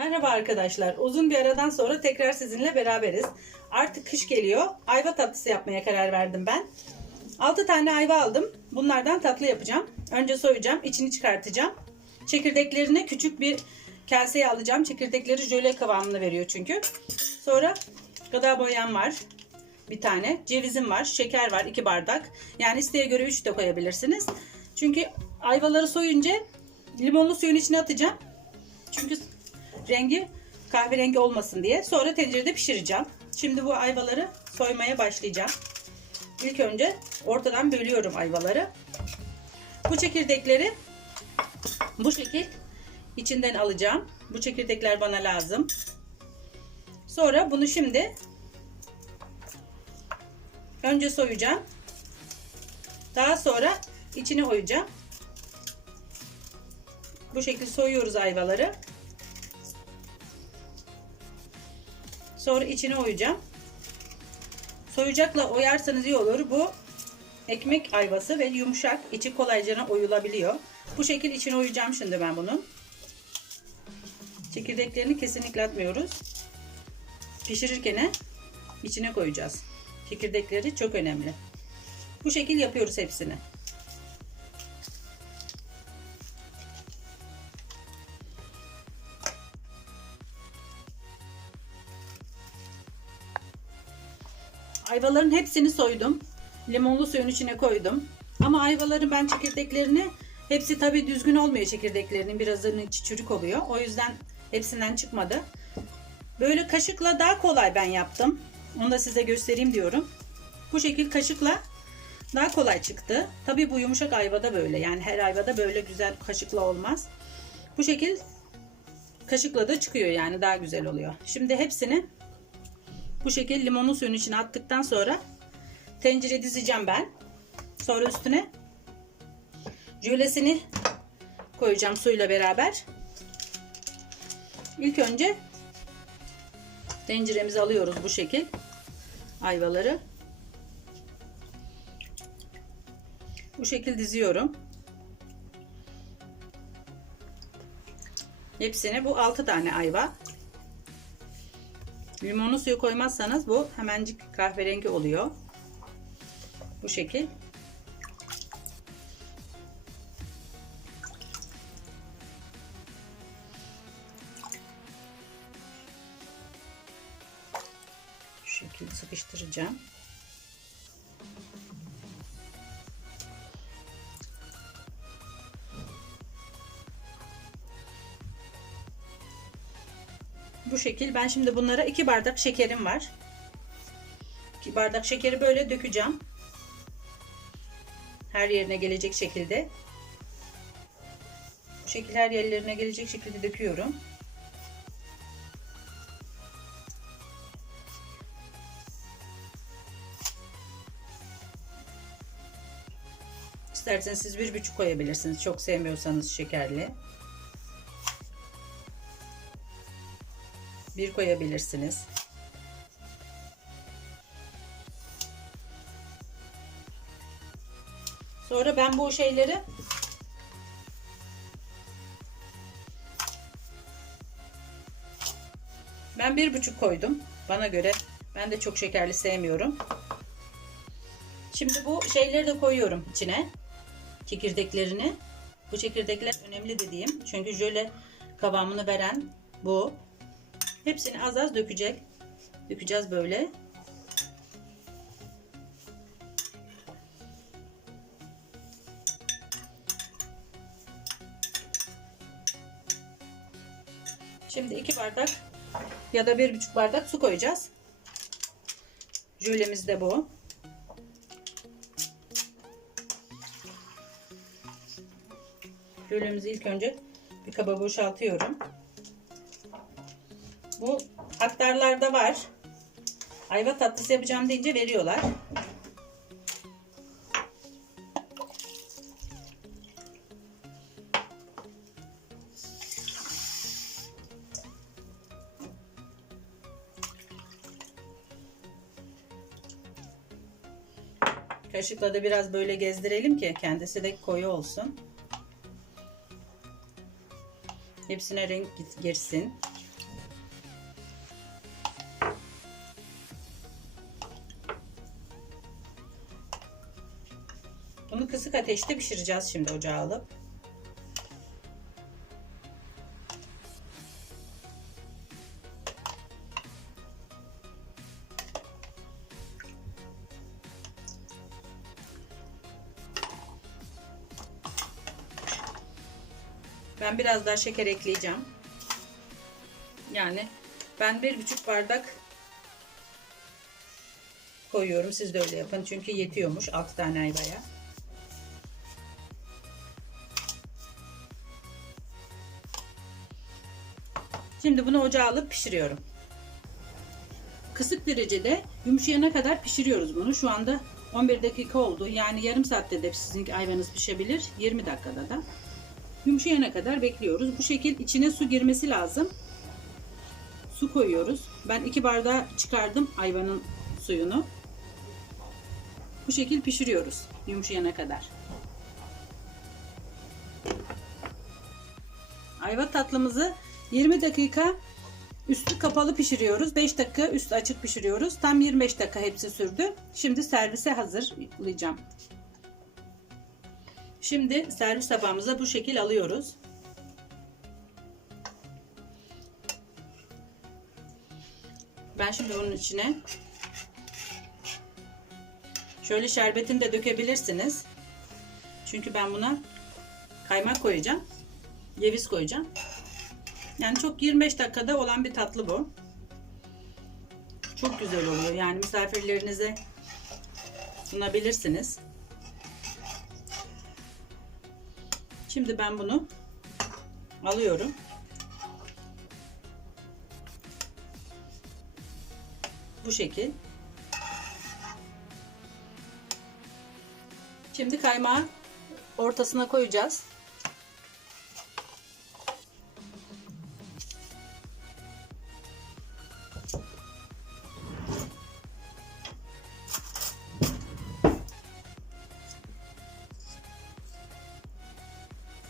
Merhaba arkadaşlar. Uzun bir aradan sonra tekrar sizinle beraberiz. Artık kış geliyor. Ayva tatlısı yapmaya karar verdim ben. 6 tane ayva aldım. Bunlardan tatlı yapacağım. Önce soyacağım, içini çıkartacağım. Çekirdeklerini küçük bir kaseye alacağım. Çekirdekleri jöle kıvamını veriyor çünkü. Sonra gıda boyam var. Bir tane. Cevizim var. Şeker var. 2 bardak. Yani isteğe göre 3 de koyabilirsiniz. Çünkü ayvaları soyunca limonlu suyun içine atacağım. Çünkü rengi kahverengi olmasın diye. Sonra tencerede pişireceğim. Şimdi bu ayvaları soymaya başlayacağım. İlk önce ortadan bölüyorum ayvaları. Bu çekirdekleri bu şekil içinden alacağım. Bu çekirdekler bana lazım. Sonra bunu şimdi önce soyacağım. Daha sonra içine oyacağım. Bu şekilde soyuyoruz ayvaları. Sonra içine oyacağım. Soyacakla oyarsanız iyi olur. Bu ekmek ayvası ve yumuşak. içi kolayca oyulabiliyor. Bu şekil içine oyacağım şimdi ben bunun. Çekirdeklerini kesinlikle atmıyoruz. Pişirirken içine koyacağız. Çekirdekleri çok önemli. Bu şekil yapıyoruz hepsini. Ayvaların hepsini soydum. Limonlu suyun içine koydum. Ama ayvaların ben çekirdeklerini hepsi tabii düzgün olmuyor çekirdeklerinin. Birazının içi çürük oluyor. O yüzden hepsinden çıkmadı. Böyle kaşıkla daha kolay ben yaptım. Onu da size göstereyim diyorum. Bu şekil kaşıkla daha kolay çıktı. Tabii bu yumuşak ayvada böyle. Yani her ayvada böyle güzel kaşıkla olmaz. Bu şekil kaşıkla da çıkıyor yani daha güzel oluyor. Şimdi hepsini bu şekilde limonlu suyun içine attıktan sonra tencere dizeceğim ben. Sonra üstüne jölesini koyacağım suyla beraber. İlk önce tenceremizi alıyoruz bu şekil ayvaları. Bu şekil diziyorum. Hepsini bu 6 tane ayva. Limonlu suyu koymazsanız bu hemencik kahverengi oluyor. Bu şekil. Şu şekilde sıkıştıracağım. Şekil. Ben şimdi bunlara iki bardak şekerim var. İki bardak şekeri böyle dökeceğim. Her yerine gelecek şekilde. Bu şekil her yerlerine gelecek şekilde döküyorum. İsterseniz siz bir buçuk koyabilirsiniz. Çok sevmiyorsanız şekerli. Bir koyabilirsiniz. Sonra ben bu şeyleri ben bir buçuk koydum. Bana göre ben de çok şekerli sevmiyorum. Şimdi bu şeyleri de koyuyorum içine. Çekirdeklerini. Bu çekirdekler önemli dediğim. Çünkü jöle kıvamını veren bu. Hepsini az az dökecek. Dökeceğiz böyle. Şimdi iki bardak ya da bir buçuk bardak su koyacağız. Jölemiz de bu. Jölemizi ilk önce bir kaba boşaltıyorum. Bu aktarlarda var. Ayva tatlısı yapacağım deyince veriyorlar. Kaşıkla da biraz böyle gezdirelim ki kendisi de koyu olsun. Hepsine renk girsin. Ateşte pişireceğiz şimdi ocağa alıp. Ben biraz daha şeker ekleyeceğim. Yani ben bir buçuk bardak koyuyorum. Siz de öyle yapın. Çünkü yetiyormuş 6 tane ayvaya. Şimdi bunu ocağa alıp pişiriyorum. Kısık derecede yumuşayana kadar pişiriyoruz bunu. Şu anda 11 dakika oldu. Yani yarım saatte de sizin ayvanız pişebilir. 20 dakikada da. Yumuşayana kadar bekliyoruz. Bu şekil içine su girmesi lazım. Su koyuyoruz. Ben 2 bardağı çıkardım ayvanın suyunu. Bu şekil pişiriyoruz yumuşayana kadar. Ayva tatlımızı 20 dakika üstü kapalı pişiriyoruz. 5 dakika üstü açık pişiriyoruz. Tam 25 dakika hepsi sürdü. Şimdi servise hazırlayacağım. Şimdi servis tabağımıza bu şekil alıyoruz. Ben şimdi bunun içine şöyle şerbetini de dökebilirsiniz. Çünkü ben buna kaymak koyacağım. Ceviz koyacağım. Yani çok 25 dakikada olan bir tatlı bu. Çok güzel oluyor. Yani misafirlerinize sunabilirsiniz. Şimdi ben bunu alıyorum. Bu şekil. Şimdi kaymağı ortasına koyacağız.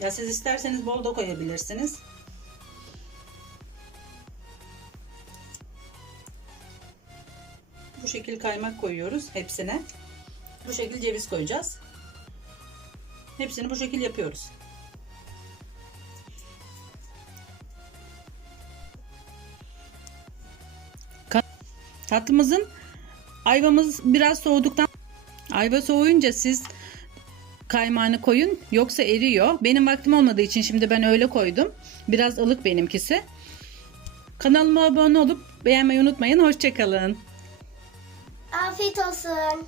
Ya siz isterseniz bol da koyabilirsiniz. Bu şekil kaymak koyuyoruz hepsine. Bu şekil ceviz koyacağız. Hepsini bu şekil yapıyoruz. Tatlımızın ayvamız biraz soğuduktan ayva soğuyunca siz kaymağını koyun yoksa eriyor. Benim vaktim olmadığı için şimdi ben öyle koydum. Biraz ılık benimkisi. Kanalıma abone olup beğenmeyi unutmayın. Hoşçakalın. Afiyet olsun.